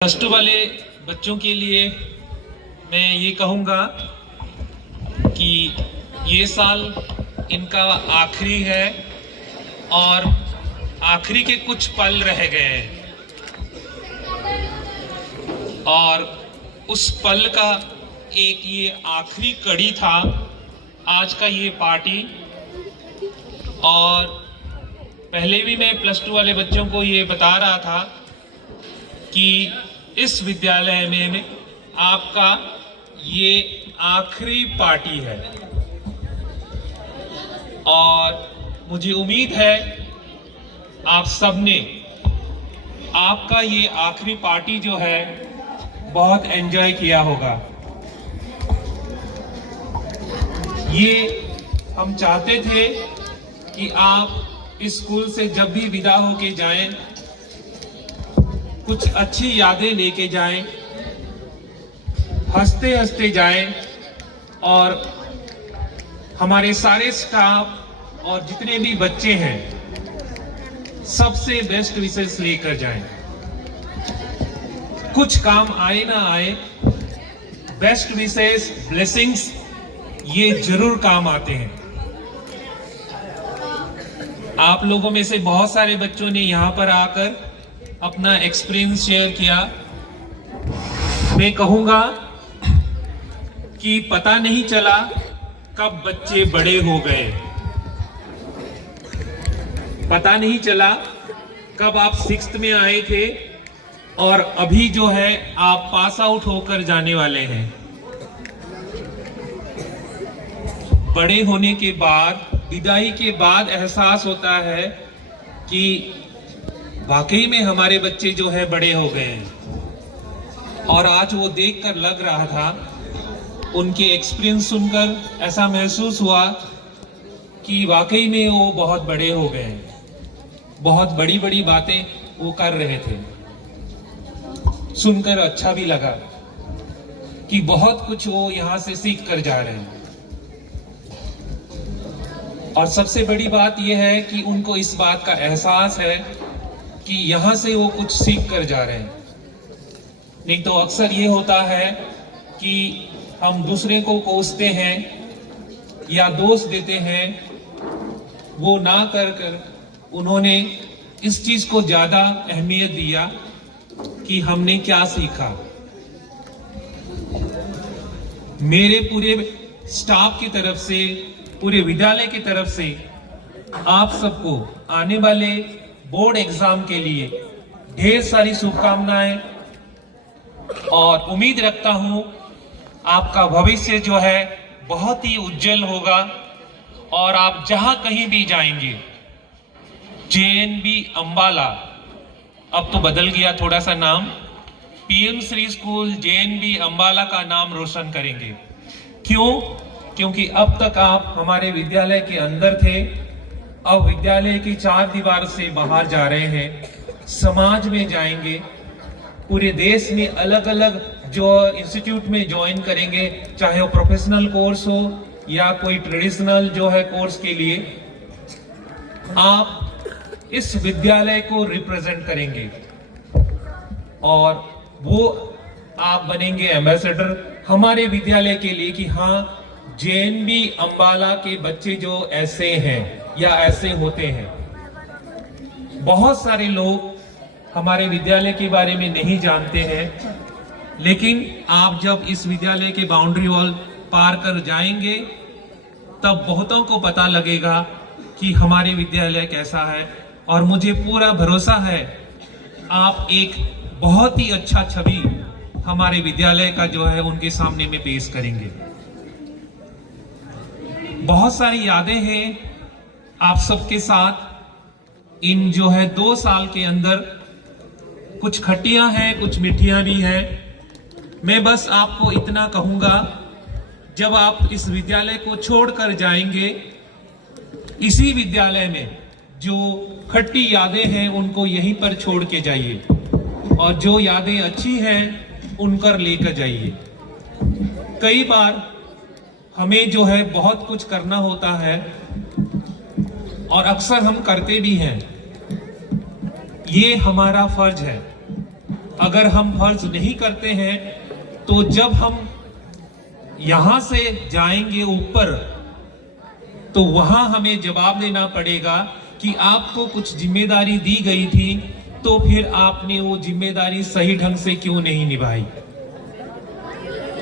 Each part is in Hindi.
प्लस टू वाले बच्चों के लिए मैं ये कहूँगा कि ये साल इनका आखिरी है और आखिरी के कुछ पल रह गए हैं और उस पल का एक ये आखिरी कड़ी था आज का ये पार्टी। और पहले भी मैं प्लस टू वाले बच्चों को ये बता रहा था कि इस विद्यालय में आपका ये आखिरी पार्टी है और मुझे उम्मीद है आप सबने आपका ये आखिरी पार्टी जो है बहुत एंजॉय किया होगा। ये हम चाहते थे कि आप इस स्कूल से जब भी विदा होके जाएं कुछ अच्छी यादें लेके जाएं, हंसते हंसते जाएं और हमारे सारे स्टाफ और जितने भी बच्चे हैं सबसे बेस्ट विशेष लेकर जाएं। कुछ काम आए ना आए, बेस्ट विशेष ब्लेसिंग्स ये जरूर काम आते हैं। आप लोगों में से बहुत सारे बच्चों ने यहाँ पर आकर अपना एक्सपीरियंस शेयर किया। मैं कहूँगा कि पता नहीं चला कब बच्चे बड़े हो गए, पता नहीं चला कब आप 6th में आए थे और अभी जो है आप पास आउट होकर जाने वाले हैं। बड़े होने के बाद, विदाई के बाद एहसास होता है कि वाकई में हमारे बच्चे जो है बड़े हो गए हैं। और आज वो देखकर लग रहा था, उनके एक्सपीरियंस सुनकर ऐसा महसूस हुआ कि वाकई में वो बहुत बड़े हो गए हैं। बहुत बड़ी बड़ी बातें वो कर रहे थे। सुनकर अच्छा भी लगा कि बहुत कुछ वो यहाँ से सीख कर जा रहे हैं। और सबसे बड़ी बात यह है कि उनको इस बात का एहसास है कि यहाँ से वो कुछ सीख कर जा रहे हैं। नहीं तो अक्सर ये होता है कि हम दूसरे को कोसते हैं या दोष देते हैं, वो ना कर कर उन्होंने इस चीज को ज्यादा अहमियत दिया कि हमने क्या सीखा। मेरे पूरे स्टाफ की तरफ से, पूरे विद्यालय की तरफ से आप सबको आने वाले बोर्ड एग्जाम के लिए ढेर सारी शुभकामनाएं और उम्मीद रखता हूं आपका भविष्य जो है बहुत ही उज्जवल होगा और आप जहां कहीं भी जाएंगे, जेएनबी अंबाला, अब तो बदल गया थोड़ा सा नाम, PM Shri school JNB Ambala का नाम रोशन करेंगे। क्यों? क्योंकि अब तक आप हमारे विद्यालय के अंदर थे, अब विद्यालय की 4 दीवार से बाहर जा रहे हैं, समाज में जाएंगे, पूरे देश में अलग अलग जो इंस्टीट्यूट में ज्वाइन करेंगे, चाहे वो प्रोफेशनल कोर्स हो या कोई ट्रेडिशनल जो है कोर्स के लिए, आप इस विद्यालय को रिप्रेजेंट करेंगे और वो आप बनेंगे एम्बेसडर हमारे विद्यालय के लिए कि हाँ, जेएनबी अंबाला के बच्चे जो ऐसे हैं या ऐसे होते हैं। बहुत सारे लोग हमारे विद्यालय के बारे में नहीं जानते हैं, लेकिन आप जब इस विद्यालय के बाउंड्री वॉल पार कर जाएंगे तब बहुतों को पता लगेगा कि हमारे विद्यालय कैसा है। और मुझे पूरा भरोसा है आप एक बहुत ही अच्छा छवि हमारे विद्यालय का जो है उनके सामने में पेश करेंगे। बहुत सारी यादें हैं आप सबके साथ इन जो है 2 साल के अंदर, कुछ खट्टियां हैं, कुछ मीठियां भी हैं। मैं बस आपको इतना कहूंगा, जब आप इस विद्यालय को छोड़कर जाएंगे, इसी विद्यालय में जो खट्टी यादें हैं उनको यहीं पर छोड़ के जाइए और जो यादें अच्छी हैं उनकर लेकर जाइए। कई बार हमें जो है बहुत कुछ करना होता है और अक्सर हम करते भी हैं, ये हमारा फर्ज है। अगर हम फर्ज नहीं करते हैं तो जब हम यहां से जाएंगे ऊपर तो वहां हमें जवाब देना पड़ेगा कि आपको कुछ जिम्मेदारी दी गई थी तो फिर आपने वो जिम्मेदारी सही ढंग से क्यों नहीं निभाई।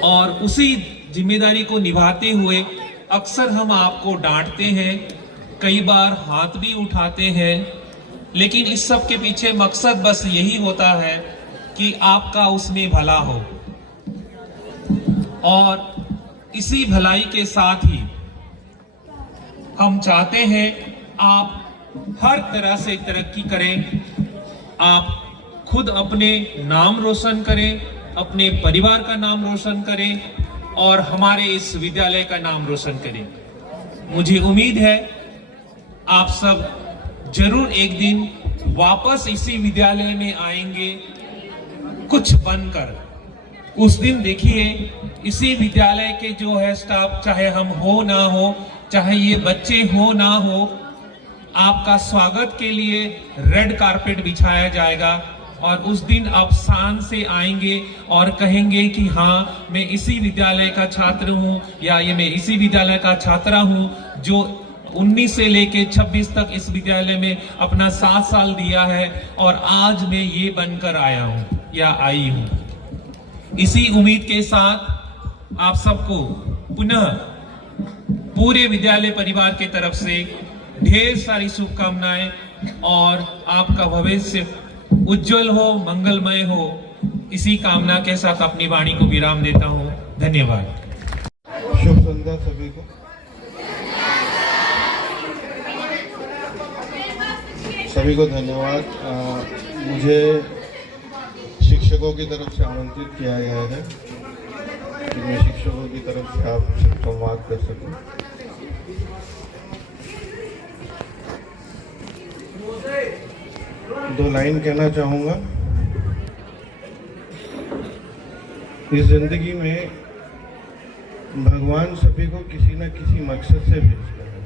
और उसी जिम्मेदारी को निभाते हुए अक्सर हम आपको डांटते हैं, कई बार हाथ भी उठाते हैं, लेकिन इस सब के पीछे मकसद बस यही होता है कि आपका उसमें भला हो। और इसी भलाई के साथ ही हम चाहते हैं आप हर तरह से तरक्की करें, आप खुद अपने नाम रोशन करें, अपने परिवार का नाम रोशन करें और हमारे इस विद्यालय का नाम रोशन करें। मुझे उम्मीद है आप सब जरूर एक दिन वापस इसी विद्यालय में आएंगे कुछ बनकर। उस दिन देखिए इसी विद्यालय के जो है स्टाफ, चाहे हम हो ना हो, चाहे ये बच्चे हो ना हो, आपका स्वागत के लिए रेड कारपेट बिछाया जाएगा और उस दिन आप शान से आएंगे और कहेंगे कि हाँ मैं इसी विद्यालय का छात्र हूँ या ये मैं इसी विद्यालय का छात्रा हूँ जो 19 से लेके 26 तक इस विद्यालय में अपना 7 साल दिया है और आज मैं ये बनकर आया हूँ या आई हूँ। इसी उम्मीद के साथ आप सबको पुनः पूरे विद्यालय परिवार के तरफ से ढेर सारी शुभकामनाएं और आपका भविष्य उज्जवल हो, मंगलमय हो, इसी कामना के साथ अपनी वाणी को विराम देता हूं। धन्यवाद। शुभ संध्या सभी को। सभी को धन्यवाद। मुझे शिक्षकों की तरफ से आमंत्रित किया गया है कि मैं शिक्षकों की तरफ से आपसे संवाद कर सकूं। दो लाइन कहना चाहूँगा। इस जिंदगी में भगवान सभी को किसी न किसी मकसद से भेजता है।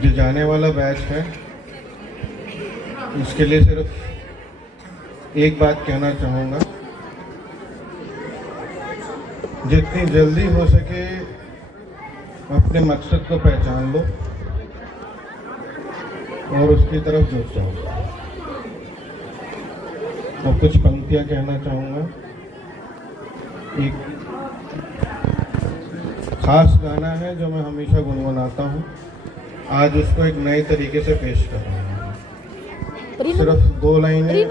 जो जाने वाला बैच है उसके लिए सिर्फ एक बात कहना चाहूँगा, जितनी जल्दी हो सके अपने मकसद को पहचान लो और उसकी तरफ जुट जाओ। अब कुछ पंक्तियां कहना चाहूँगा। एक खास गाना है जो मैं हमेशा गुनगुनाता हूँ, आज उसको एक नए तरीके से पेश कर रहा हूँ। सिर्फ 2 लाइनें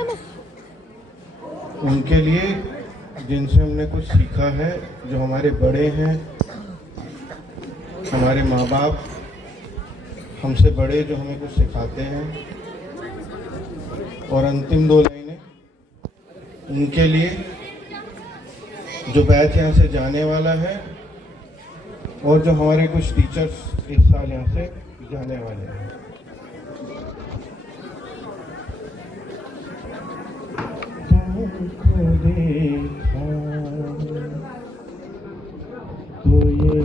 उनके लिए जिनसे हमने कुछ सीखा है, जो हमारे बड़े हैं, हमारे माँ बाप हमसे बड़े जो हमें कुछ सिखाते हैं। और अंतिम 2 लाइनें उनके लिए जो बैच यहाँ से जाने वाला है और जो हमारे कुछ टीचर्स इस साल यहाँ से जाने वाले हैं। तुमको देखा तो ये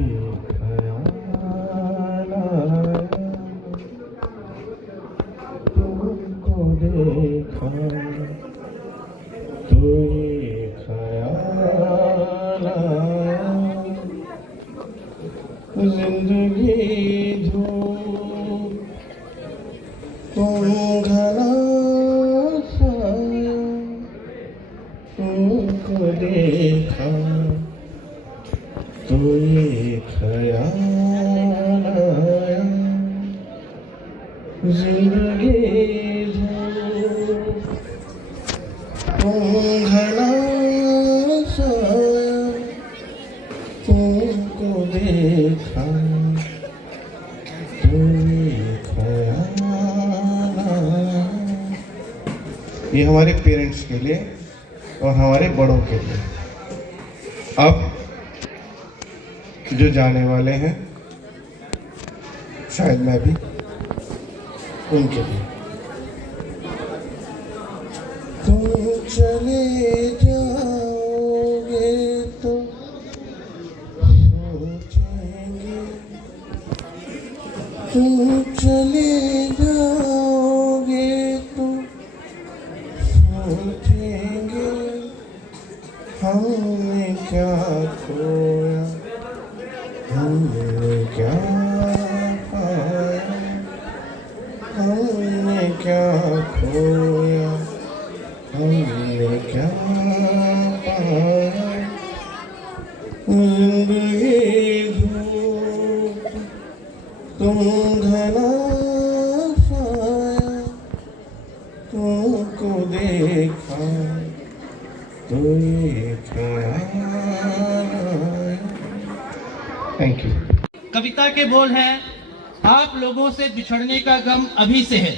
देखा तो ये ख्याल आया, जिंदगी धूप तुम घना साया, तुमको देखा तो ये ख्याल आया, जिंदगी घना साया, तुमको देखा तो ये ख्याल आया। ये हमारे पेरेंट्स के लिए और हमारे बड़ों के लिए। अब जो जाने वाले हैं, शायद मैं भी, उनके लिए। तुम चले जाओगे तो सोचेंगे, तुम चले जाओगे तो पूछेंगे हमने क्या खोया, हमने क्या पाया, हमने क्या खोया, हमने क्या पाया। जिंदगी धूप तुम घना साया, तुमको देखा तो ये ख्याल आया। Thank you. कविता के बोल हैं, आप लोगों से बिछड़ने का गम अभी से है।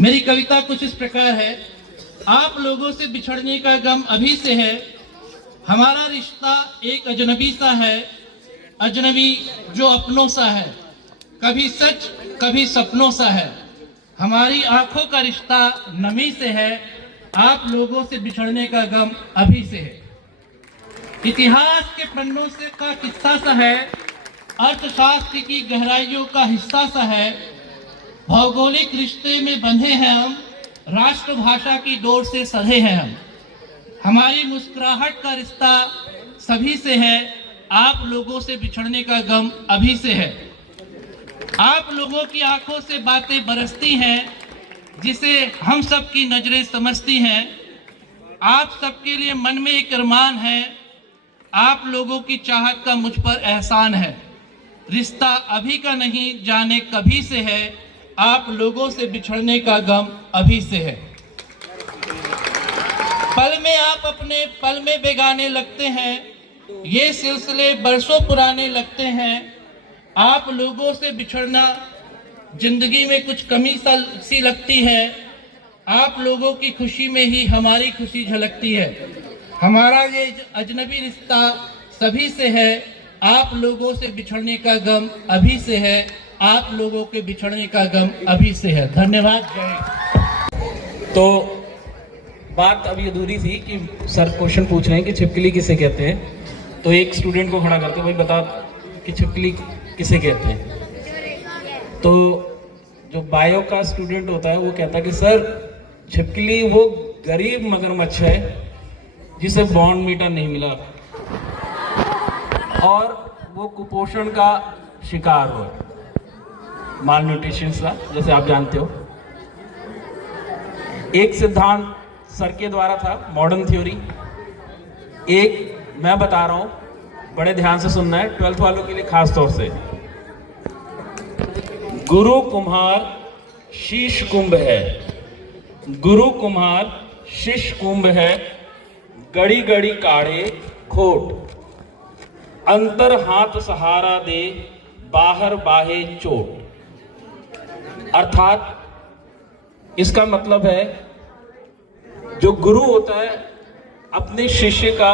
मेरी कविता कुछ इस प्रकार है। आप लोगों से बिछड़ने का गम अभी से है। हमारा रिश्ता एक अजनबी सा है, अजनबी जो अपनों सा है, कभी सच कभी सपनों सा है। हमारी आंखों का रिश्ता नमी से है। आप लोगों से बिछड़ने का गम अभी से है। इतिहास के पन्नों से का किस्सा सा है, अर्थशास्त्र की गहराइयों का हिस्सा सा है। भौगोलिक रिश्ते में बंधे हैं हम, राष्ट्रभाषा की डोर से सधे हैं हम। हमारी मुस्कुराहट का रिश्ता सभी से है। आप लोगों से बिछड़ने का गम अभी से है। आप लोगों की आंखों से बातें बरसती हैं, जिसे हम सब की नजरें समझती हैं। आप सबके लिए मन में एक अरमान है। आप लोगों की चाहत का मुझ पर एहसान है। रिश्ता अभी का नहीं, जाने कभी से है। आप लोगों से बिछड़ने का गम अभी से है। पल में आप अपने पल में बेगाने लगते हैं। ये सिलसिले बरसों पुराने लगते हैं। आप लोगों से बिछड़ना जिंदगी में कुछ कमी सी लगती है। आप लोगों की खुशी में ही हमारी खुशी झलकती है। हमारा ये अजनबी रिश्ता सभी से है। आप लोगों से बिछड़ने का गम अभी से है। आप लोगों के बिछड़ने का गम अभी से है। धन्यवाद। जय। तो बात अभी अधूरी थी कि सर क्वेश्चन पूछ रहे हैं कि छिपकली किसे कहते हैं। तो एक स्टूडेंट को खड़ा करके भाई बता कि छिपकली किसे कहते हैं। तो जो बायो का स्टूडेंट होता है वो कहता है कि सर छिपकली वो गरीब मगरमच्छ है जिसे बॉन्ड मीटर नहीं मिला और वो कुपोषण का शिकार हुआ, माल न्यूट्रिशन का, जैसे आप जानते हो। एक सिद्धांत सर के द्वारा था, मॉडर्न थ्योरी। एक मैं बता रहा हूं, बड़े ध्यान से सुनना है, 12th वालों के लिए खास तौर से। गुरु कुम्हार शीश कुंभ है, गुरु कुम्हार शिश कुंभ है, गड़ी गड़ी काढ़े खोट, अंतर हाथ सहारा दे बाहर बाहे चोट। अर्थात इसका मतलब है जो गुरु होता है अपने शिष्य का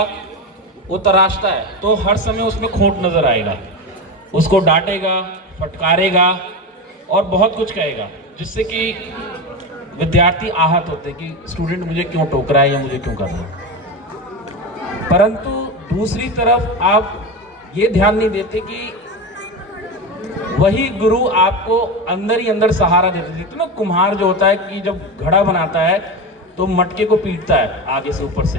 वो तराशता है तो हर समय उसमें खोट नजर आएगा, उसको डांटेगा, फटकारेगा और बहुत कुछ कहेगा, जिससे कि विद्यार्थी आहत होते हैं कि स्टूडेंट मुझे क्यों टोक रहा है या मुझे क्यों कर रहा है। परंतु दूसरी तरफ आप ये ध्यान नहीं देते कि वही गुरु आपको अंदर ही अंदर सहारा देते थे। तो ना कुम्हार जो होता है कि जब घड़ा बनाता है तो मटके को पीटता है आगे से ऊपर से,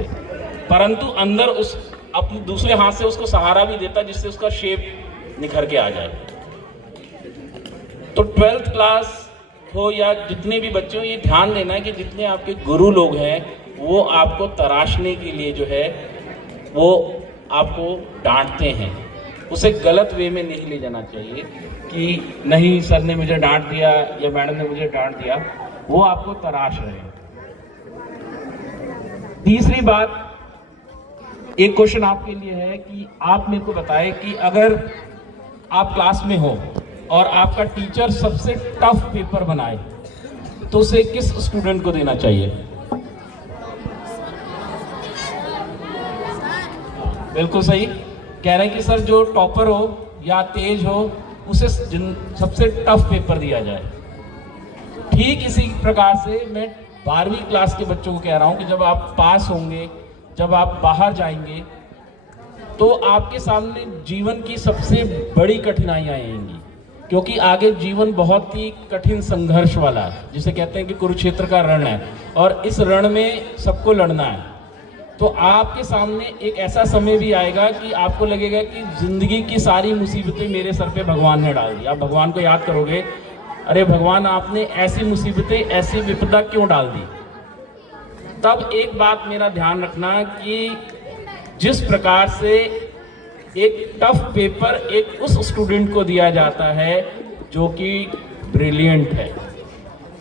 परंतु अंदर उस अपने दूसरे हाथ से उसको सहारा भी देता है जिससे उसका शेप निखर के आ जाए। तो 12th क्लास हो या जितने भी बच्चे हो, ये ध्यान देना है कि जितने आपके गुरु लोग हैं वो आपको तराशने के लिए जो है वो आपको डांटते हैं, उसे गलत वे में नहीं ले जाना चाहिए कि नहीं सर ने मुझे डांट दिया या मैडम ने मुझे डांट दिया, वो आपको तराश रहे हैं। तीसरी बात, एक क्वेश्चन आपके लिए है कि आप मेरे को बताएं कि अगर आप क्लास में हो और आपका टीचर सबसे टफ पेपर बनाए तो उसे किस स्टूडेंट को देना चाहिए? बिल्कुल सही कह रहे हैं कि सर जो टॉपर हो या तेज हो उसे सबसे टफ पेपर दिया जाए। ठीक इसी प्रकार से मैं 12वीं क्लास के बच्चों को कह रहा हूं कि जब आप पास होंगे, जब आप बाहर जाएंगे तो आपके सामने जीवन की सबसे बड़ी कठिनाइयां आएंगी। क्योंकि आगे जीवन बहुत ही कठिन संघर्ष वाला है, जिसे कहते हैं कि कुरुक्षेत्र का रण है, और इस रण में सबको लड़ना है। तो आपके सामने एक ऐसा समय भी आएगा कि आपको लगेगा कि जिंदगी की सारी मुसीबतें मेरे सर पे भगवान ने डाल दी। आप भगवान को याद करोगे, अरे भगवान आपने ऐसी मुसीबतें, ऐसी विपदा क्यों डाल दी। तब एक बात मेरा ध्यान रखना कि जिस प्रकार से एक टफ पेपर एक उस स्टूडेंट को दिया जाता है जो कि ब्रिलियंट है,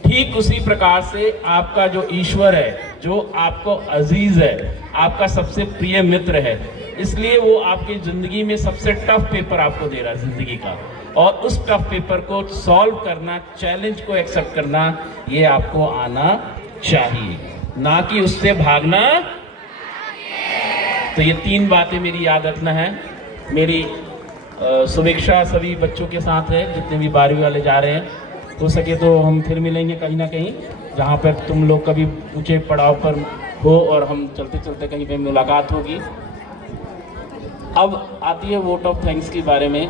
ठीक उसी प्रकार से आपका जो ईश्वर है, जो आपको अजीज है, आपका सबसे प्रिय मित्र है, इसलिए वो आपकी जिंदगी में सबसे टफ पेपर आपको दे रहा है जिंदगी का, और उस टफ पेपर को सॉल्व करना, चैलेंज को एक्सेप्ट करना, ये आपको आना चाहिए, ना कि उससे भागना। तो ये 3 बातें मेरी याद रखना है। मेरी शुभेच्छा सभी बच्चों के साथ है, जितने भी 12वीं वाले जा रहे हैं। हो सके तो हम फिर मिलेंगे कहीं ना कहीं, जहाँ पर तुम लोग कभी ऊंचे पड़ाव पर हो और हम चलते चलते कहीं पे मुलाकात होगी। अब आती है वोट ऑफ थैंक्स के बारे में।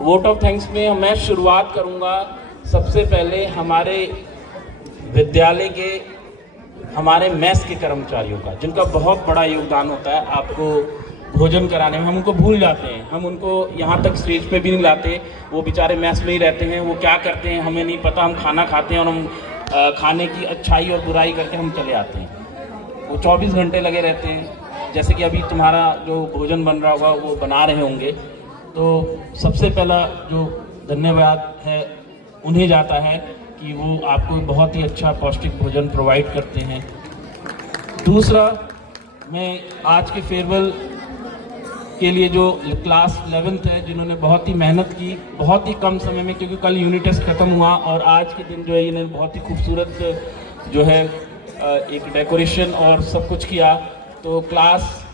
वोट ऑफ थैंक्स में मैं शुरुआत करूंगा सबसे पहले हमारे विद्यालय के, हमारे मेस के कर्मचारियों का, जिनका बहुत बड़ा योगदान होता है आपको भोजन कराने में। हम उनको भूल जाते हैं, हम उनको यहाँ तक स्टेज पे भी नहीं लाते, वो बेचारे मेस में ही रहते हैं। वो क्या करते हैं हमें नहीं पता, हम खाना खाते हैं और हम खाने की अच्छाई और बुराई करके हम चले आते हैं। वो 24 घंटे लगे रहते हैं। जैसे कि अभी तुम्हारा जो भोजन बन रहा होगा वो बना रहे होंगे, तो सबसे पहला जो धन्यवाद है उन्हें जाता है कि वो आपको बहुत ही अच्छा पौष्टिक भोजन प्रोवाइड करते हैं। दूसरा, मैं आज के फेयरवेल के लिए जो क्लास 11th है, जिन्होंने बहुत ही मेहनत की, बहुत ही कम समय में, क्योंकि कल यूनिट टेस्ट खत्म हुआ और आज के दिन जो है इन्होंने बहुत ही खूबसूरत जो है एक डेकोरेशन और सब कुछ किया। तो क्लास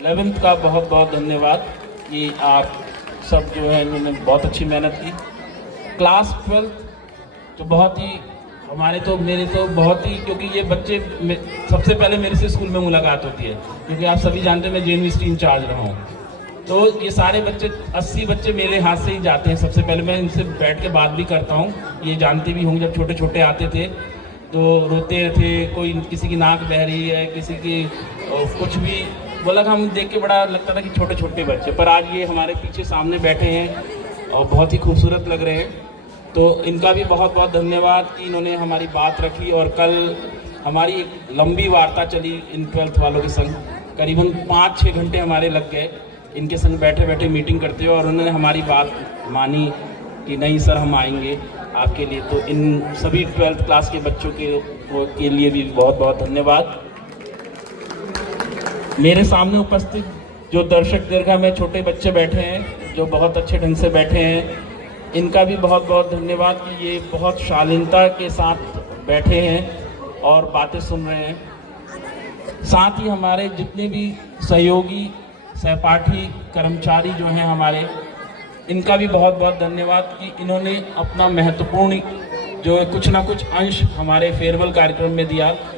11th का बहुत बहुत धन्यवाद कि आप सब जो है इन्होंने बहुत अच्छी मेहनत की। क्लास 12th तो बहुत ही मेरे तो बहुत ही, क्योंकि ये बच्चे सबसे पहले मेरे से स्कूल में मुलाकात होती है, क्योंकि आप सभी जानते हैं मैं जेएनवी स्ट्रीम इंचार्ज रहा हूँ। तो ये सारे बच्चे 80 बच्चे मेरे हाथ से ही जाते हैं। सबसे पहले मैं इनसे बैठ के बात भी करता हूँ। ये जानते भी होंगे, जब छोटे छोटे आते थे तो रोते थे, कोई किसी की नाक बह रही है, किसी की कुछ भी बोला, हम देख के बड़ा लगता था कि छोटे छोटे बच्चे, पर आज ये हमारे पीछे सामने बैठे हैं और बहुत ही खूबसूरत लग रहे हैं। तो इनका भी बहुत बहुत धन्यवाद कि इन्होंने हमारी बात रखी, और कल हमारी एक लंबी वार्ता चली इन 12th वालों के संग, करीबन 5-6 घंटे हमारे लग गए इनके संग बैठे बैठे मीटिंग करते हुए, और उन्होंने हमारी बात मानी कि नहीं सर हम आएंगे आपके लिए। तो इन सभी 12th क्लास के बच्चों के लिए भी बहुत बहुत धन्यवाद। मेरे सामने उपस्थित जो दर्शक दीर्घा में छोटे बच्चे बैठे हैं, जो बहुत अच्छे ढंग से बैठे हैं, इनका भी बहुत बहुत धन्यवाद कि ये बहुत शालीनता के साथ बैठे हैं और बातें सुन रहे हैं। साथ ही हमारे जितने भी सहयोगी, सहपाठी, कर्मचारी जो हैं हमारे, इनका भी बहुत बहुत धन्यवाद कि इन्होंने अपना महत्वपूर्ण जो कुछ ना कुछ अंश हमारे फेयरवेल कार्यक्रम में दिया।